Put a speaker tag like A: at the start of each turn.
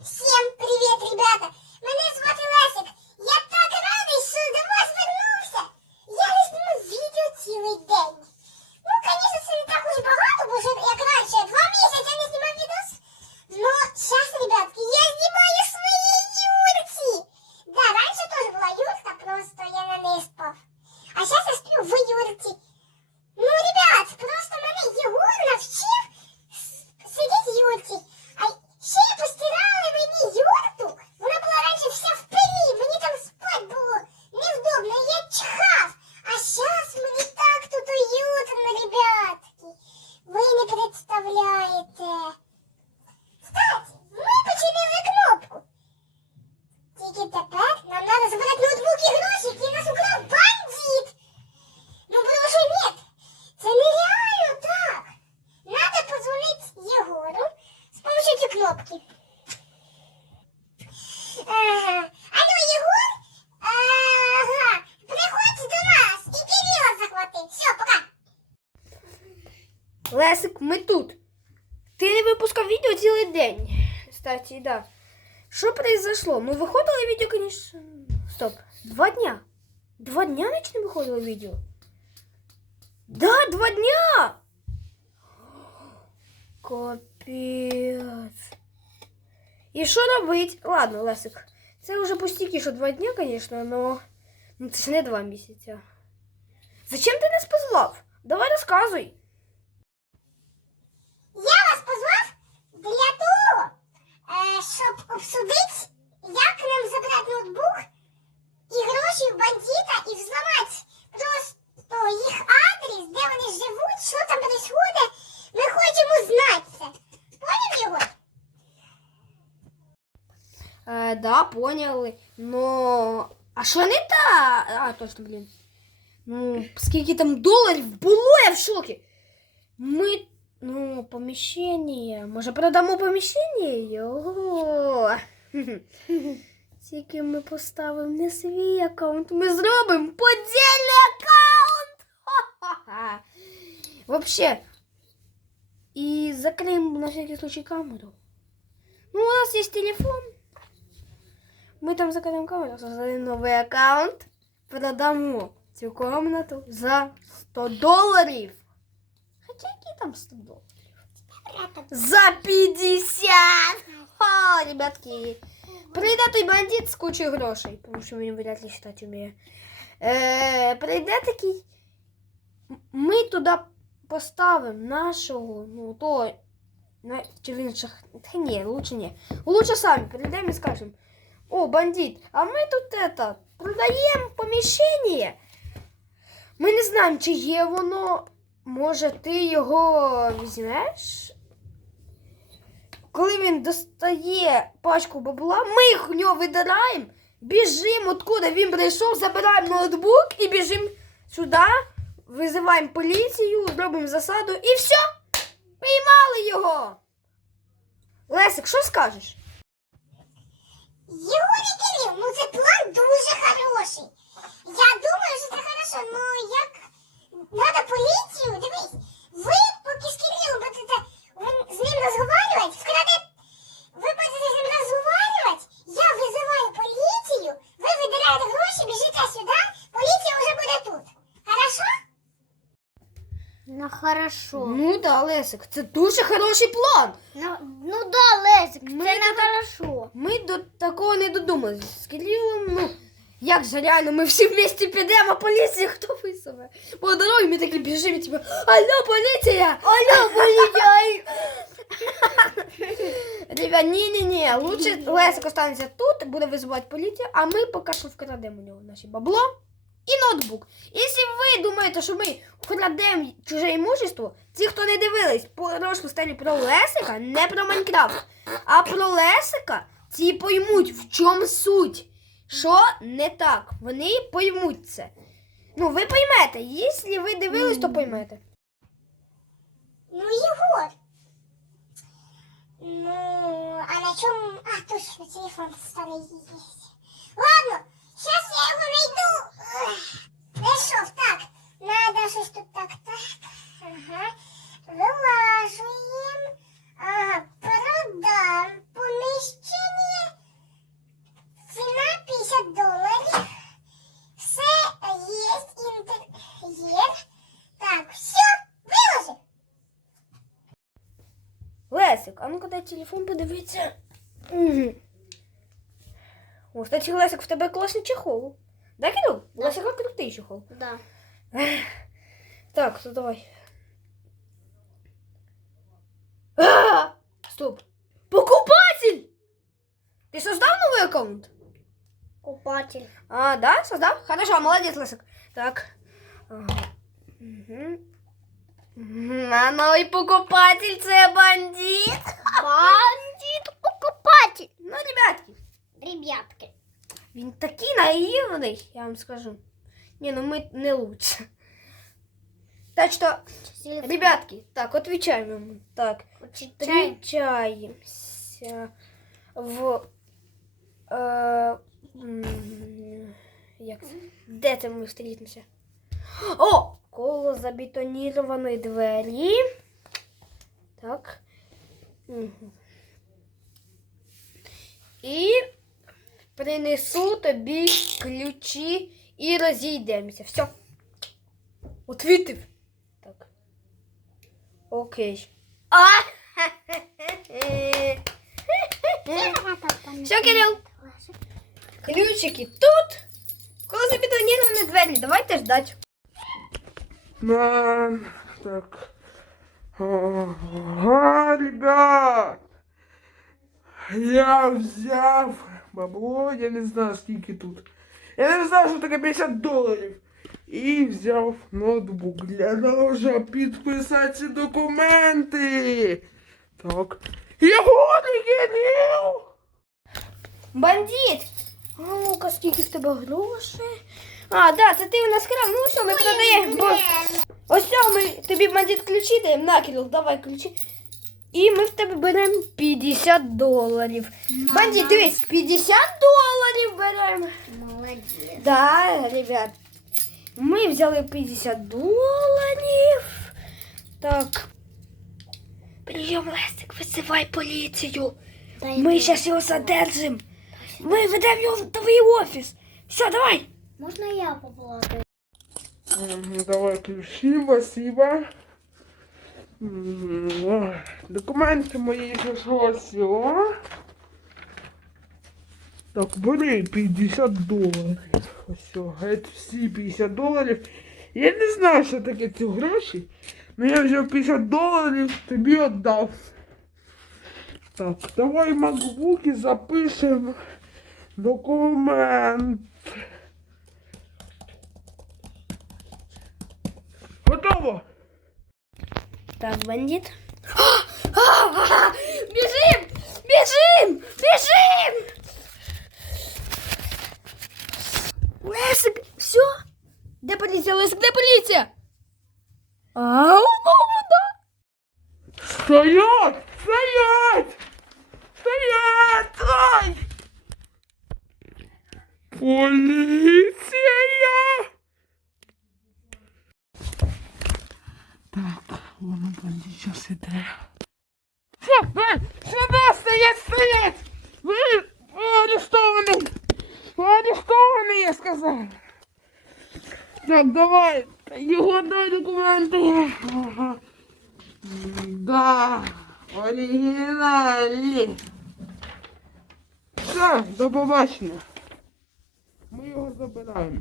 A: Всем привет, ребята! Мене звати Лесик. Я так радий, що до вас вернувся. Я візьму відео цілий день. Ну, звісно, це не так уж багато, бо вже як раніше, два місяці не знімав відос. Но зараз, ребятки, я знімаю своїй Юрці. Да, раніше теж була Юрка, просто я на неї спав. А зараз я сплю в Юрці. Ну, ребят, просто мене Єгор навчив с- сидіти в Юрці. А ще постирали мені юрту. Вона була раніше вся в пилі, мені там спать було невдобно, я чхав. А зараз мені так тут уютно, ребятки. Ви не представляєте. Кстати, ми починили кнопку. Тільки тепер нам треба забрати ноутбук і гроші, які нас украв бандит. Ну, потому что нет, це нереально так. Надо позвонить Егору с помощью этой кнопки. Ага. Алло, Егор? Ага. Приходь до нас и Кирилла захвати. Все, пока.
B: Лесик, ми тут. Ти не випускав відео цілий день. Кстати, да. Що произошло? Ми виходили відео, конечно. Стоп. Два дня. Два дня наче не виходило відео. Да, два дня! Капець. І що робить? Ладно, Лесик. Це вже пустяки, що два дня, конечно, но ну, це ж не два місяця. Зачем ти нас позвав? Давай розказуй.
A: Е,
B: да, поняли. Но. А що не та? А, точно, блін. Ну, скільки там доларів було, я в шокі. Ми. Ну, поміщення. Може, продамо поміщення? Ого. Тільки ми поставимо не свій аккаунт, ми зробимо подільний аккаунт. Ха-ха-ха. Вообще. І закриємо на всякий случай камеру. Ну, у нас есть телефон. Мы там закроем камеру, создадим новый аккаунт, продамо цю комнату за 100 долларів. Хотя які там 100 долларів? За 50! Ха, ребятки. Прийде той бандит з кучою грошей, тому що він вряд ли читати вміє. Е, прийде такий. Ми туди поставимо нашого, ну, то, чи він шах... Та ні, лучше ні. Лучше самі прийдемо і скажемо. О, бандит, а ми тут это, продаємо поміщення. Ми не знаємо, чи є воно. Може, ти його візьмеш? Коли він достає пачку бабла, ми в нього видираємо, біжимо, откуда він прийшов, забираємо ноутбук і біжимо сюди, визиваємо поліцію, робимо засаду і все. Піймали його. Лесик, що скажеш?
A: І Кирил, ну це план дуже хороший. Я думаю, що це хорошо, ну як надо поліцію, дивись, ви поки з Кирилом будете з ним розговаривати, вкраде, ви будете з ним розговаривати, я визиваю поліцію, ви видаляєте гроші, біжите сюди, поліція вже буде тут. Хорошо?
C: Ну хорошо.
B: Ну да, Лесик, це дуже хороший план.
C: Ну, ну да, Лесик,
B: Ми
C: це не
B: тут-
C: хорошо.
B: Ми до такого не додумались. З Кирилом, ну, як же реально, ми всі вместе підемо, а поліція хто висове? По дорозі ми такі біжимо, типу, алло, поліція!
C: Алло, поліцай!
B: Ребят, ні-ні-ні, лучше Лесик останеться тут, буде визивати поліцію, а ми поки що вкрадемо у нього наші бабло і ноутбук. Якщо ви думаєте, що ми вкрадемо чуже імущество, ті, хто не дивились прошлу стелі про Лесика, не про Майнкрафт, а про Лесика, ті поймуть, в чому суть. Що не так. Вони поймуть це. Ну, ви поймете. Якщо ви дивились, то поймете.
A: Ну, Єгор. Ну, а на чому... А, точно, телефон старий есть. Ладно, Сейчас я его найду. Нашел. Так, надо же тут так, так. Ага. Вылаживаем. Ага, продам. Помещение. Цена 50 долларов. Все есть интерьер. Так, все, выложи.
B: Лесик, а ну-ка дай телефон подивиться. Угу. О, кстати, Лесик, в тебе класний чехол. Да, Кирил? У Лесика крутий чехол.
C: Да.
B: Так, то давай. А! Стоп. Покупатель! Ты создал новый аккаунт?
C: Купатель.
B: А, да, создал? Хорошо, молодец, Лесик. Так. Ага. А новий покупатель це бандит.
C: Бандит покупатель.
B: Ну, ребятки,
C: Ребятки.
B: він такий наївний, я вам скажу. Ні, ну ми не лучше. Так что, ребятки, так, отвечаем ему. Так,
C: Чай.
B: встречаемся в... Е, м, як це? Де це ми зустрінемося? О! Коло забетонірованої двері. Так. Мгм. І принесу тобі ключі і розійдемося. Все. Отвітив. Так. Окей. А! Все, Кирил. Ключики тут. Коло забетонірованої двері. Давайте ждать.
D: На, так. Ага, ребят. Я взяв бабло, я не знаю скільки тут. Я не знаю, що таке 50 доларів. І взяв ноутбук для того, щоб підписати документи. Так. Його Кирил!
B: Бандит! А ну-ка, скільки в тебе грошей? А, да, це ти у нас крав. Ну все, ми продаємо. Бо... Ось все, ми тобі бандит ключі даємо. На, Кирил, давай ключі. І ми в тебе беремо 50 доларів. Бандит, дивись, 50 доларів беремо.
C: Молодец.
B: Да, ребят. Ми взяли 50 доларів. Так. Прийом, Лесик, визивай поліцію. Ми зараз його задержимо. Ми ведемо його в твій офіс. Все, давай.
C: Можно я поплакаю?
D: Давай ключи, спасибо. Документи мої вже все. Так, бери 50 доларів. Ось, геть всі 50 доларів. Я не знаю, що таке ці гроші. Ну я взяв 50 доларів, тобі віддав. Так, давай макбуки запишемо документ.
B: Так, бандит. Бежим! Бежим! Бежим! Лесик, все? Де поліція, Лесик, де поліція? Ау, да.
D: Стоять! Стоять! Стоять! Ай! Поліція! Воно бандит іде. Сюди стоять, стоять! Ви арестований! Арестований, я сказав! Так, давай, його дай документи. Да, оригінальні. Все, до побачення. Ми його забираємо.